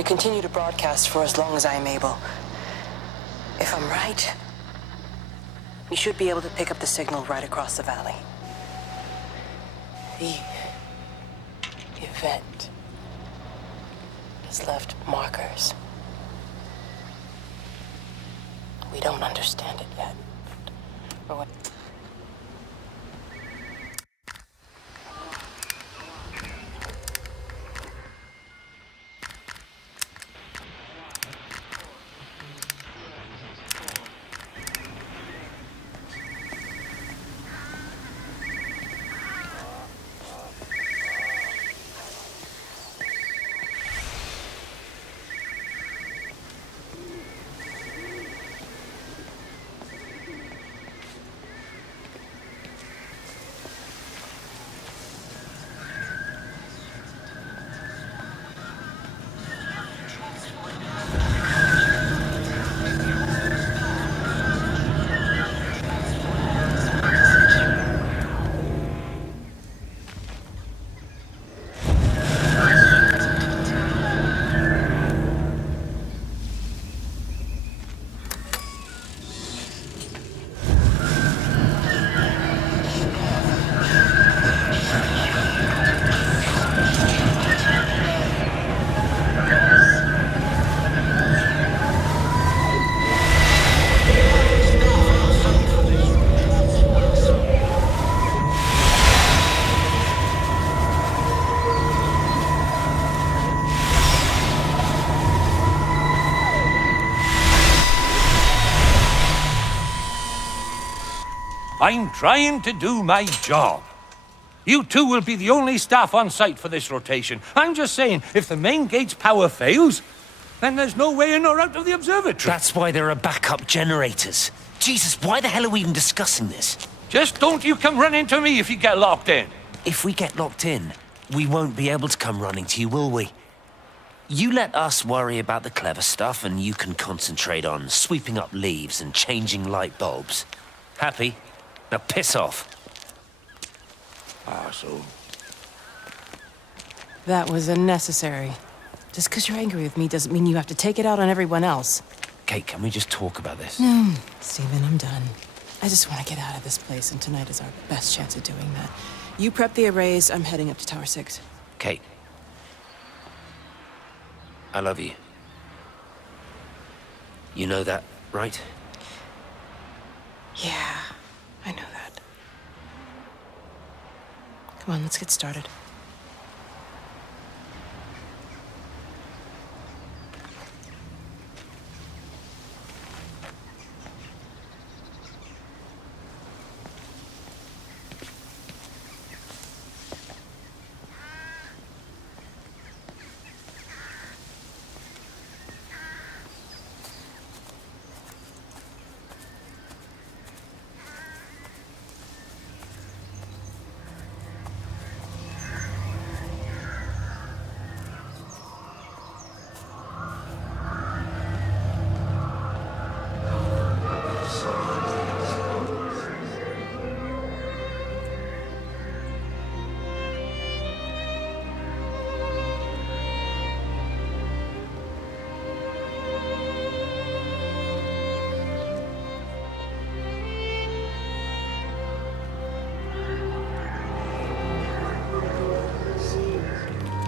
to continue to broadcast for as long as I am able. If I'm right, you should be able to pick up the signal right across the valley. The event has left markers. We don't understand it yet. Or what? I'm trying to do my job. You two will be the only staff on site for this rotation. I'm just saying, if the main gate's power fails, then there's no way in or out of the observatory. That's why there are backup generators. Jesus, why the hell are we even discussing this? Just don't you come running to me if you get locked in. If we get locked in, we won't be able to come running to you, will we? You let us worry about the clever stuff, and you can concentrate on sweeping up leaves and changing light bulbs. Happy? Now piss off. Asshole. That was unnecessary. Just because you're angry with me doesn't mean you have to take it out on everyone else. Kate, can we just talk about this? No, Steven, I'm done. I just want to get out of this place, and tonight is our best chance of doing that. You prep the arrays, I'm heading up to Tower 6. Kate. I love you. You know that, right? Yeah, I know that. Come on, let's get started.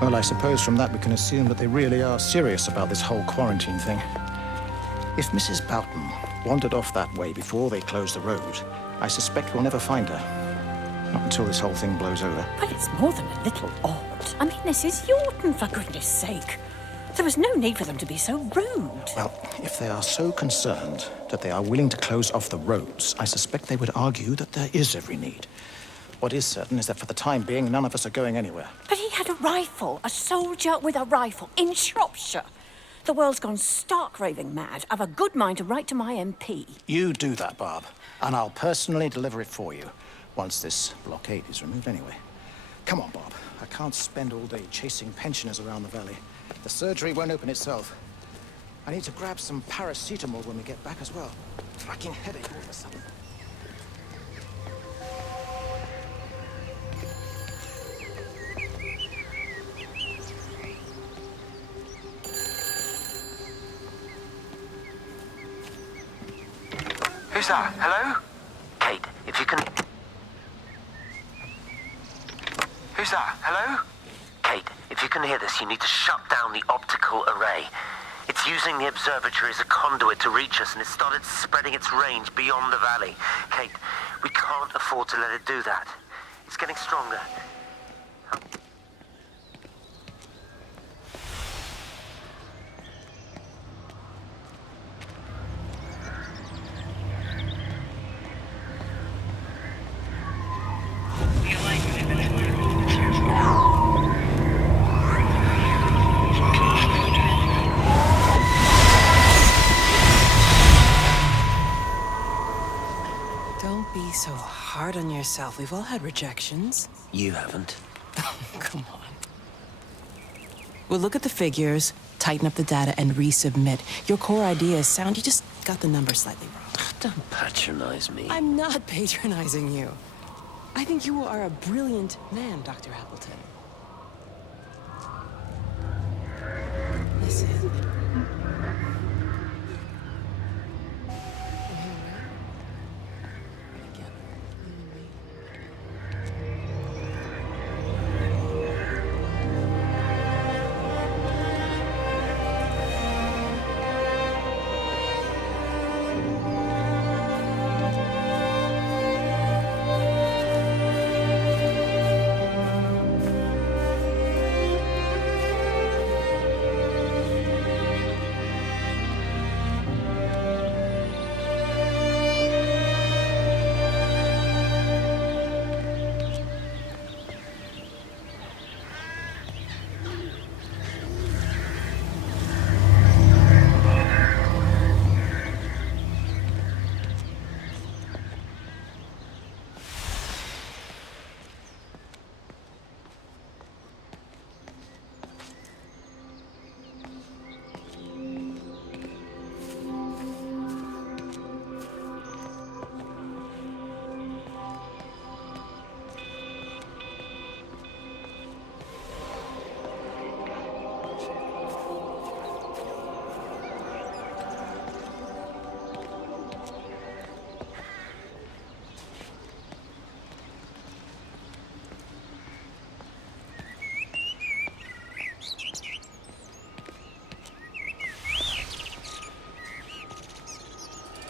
Well, I suppose from that we can assume that they really are serious about this whole quarantine thing. If Mrs. Boughton wandered off that way before they closed the road, I suspect we'll never find her. Not until this whole thing blows over. But it's more than a little odd. I mean, this is Yorton, for goodness sake. There was no need for them to be so rude. Well, if they are so concerned that they are willing to close off the roads, I suspect they would argue that there is every need. What is certain is that for the time being, none of us are going anywhere. But he had a rifle, a soldier with a rifle, in Shropshire. The world's gone stark raving mad. I've a good mind to write to my MP. You do that, Barb, and I'll personally deliver it for you, once this blockade is removed anyway. Come on, Bob. I can't spend all day chasing pensioners around the valley. The surgery won't open itself. I need to grab some paracetamol when we get back as well. Fucking headache all of a sudden. Who's that? Hello? Kate, if you can... Who's that? Hello? Kate, if you can hear this, you need to shut down the optical array. It's using the observatory as a conduit to reach us, and it's started spreading its range beyond the valley. Kate, we can't afford to let it do that. It's getting stronger. Don't be so hard on yourself. We've all had rejections. You haven't. Come on. We'll look at the figures, tighten up the data, and resubmit. Your core idea is sound. You just got the numbers slightly wrong. Don't patronize me. I'm not patronizing you. I think you are a brilliant man, Dr. Appleton. Listen.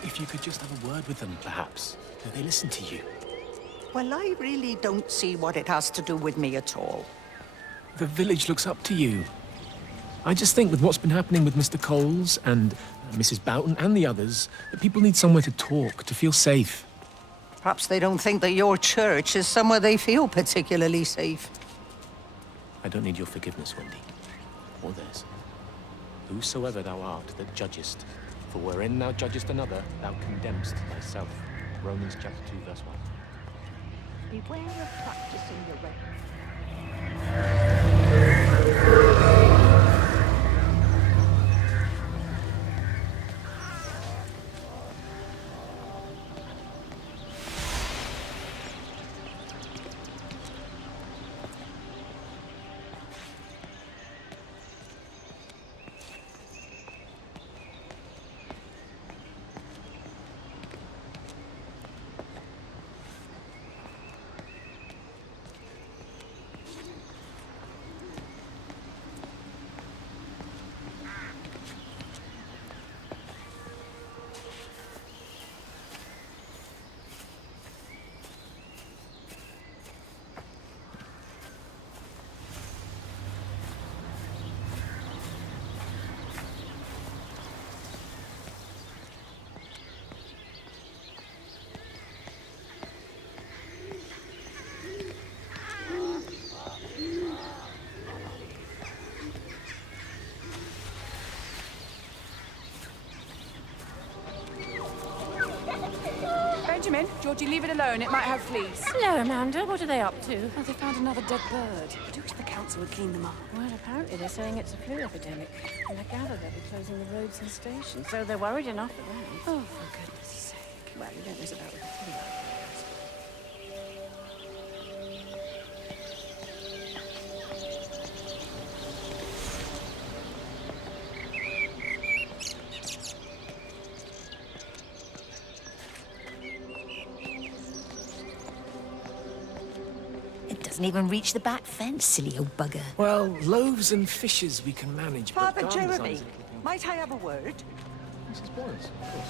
If you could just have a word with them, perhaps. Do they listen to you? Well, I really don't see what it has to do with me at all. The village looks up to you. I just think with what's been happening with Mr. Coles and Mrs. Boughton and the others, that people need somewhere to talk, to feel safe. Perhaps they don't think that your church is somewhere they feel particularly safe. I don't need your forgiveness, Wendy. Or theirs. Whosoever thou art that judgest, for wherein thou judgest another, thou condemnest thyself. Romans chapter 2, verse 1. Beware of practicing your way. Benjamin, Georgie, leave it alone. It might have fleas. Hello, Amanda. What are they up to? Oh, they found another dead bird. I do wish the council would clean them up. Well, apparently they're saying it's a flu epidemic. And I gather they'll be closing the roads and stations, so they're worried enough at that. Oh, for goodness sake. Well, you don't mess about with the flu. hasn't even reached the back fence, silly old bugger. Well, loaves and fishes we can manage, but Father garden Jeremy, designs are a little thing. might I have a word? Mrs. Boyles, of course.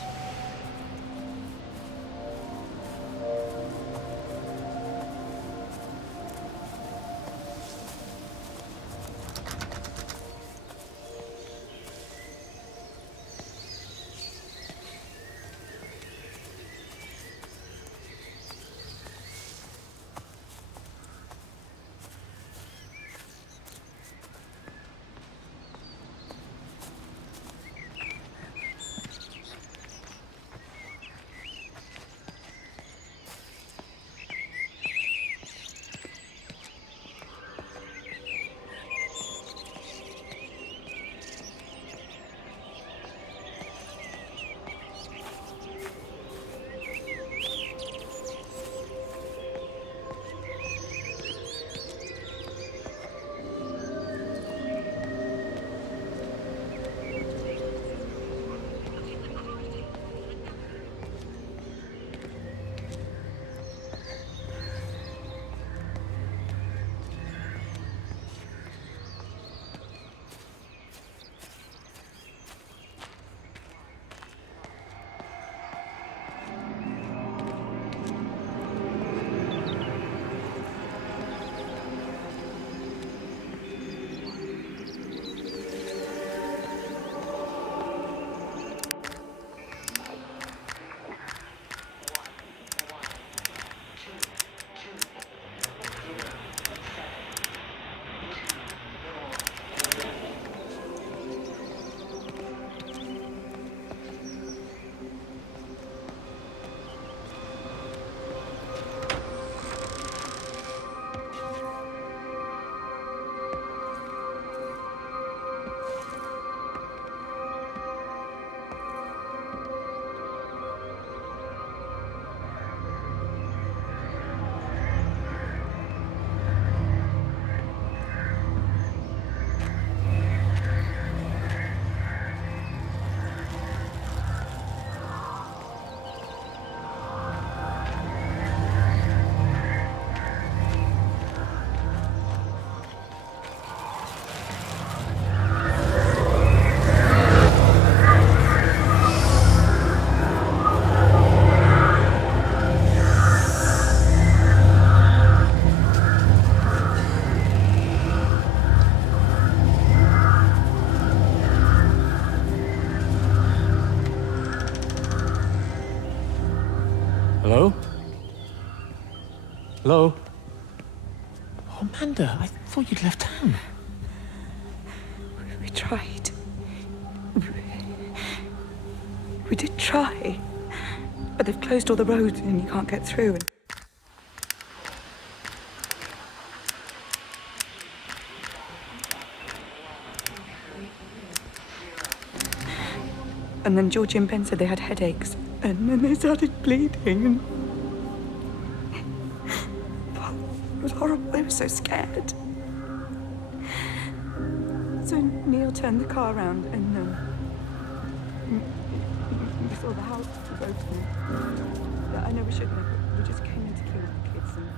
Hello? Hello? Oh, Amanda, I thought you'd left town. We tried. We did try. But they've closed all the roads and you can't get through. And then Georgie and Ben said they had headaches. And then they started bleeding. And it was horrible. They were so scared. So Neil turned the car around and we saw the house was open. I know we shouldn't have, but we just came in to clean up the kids and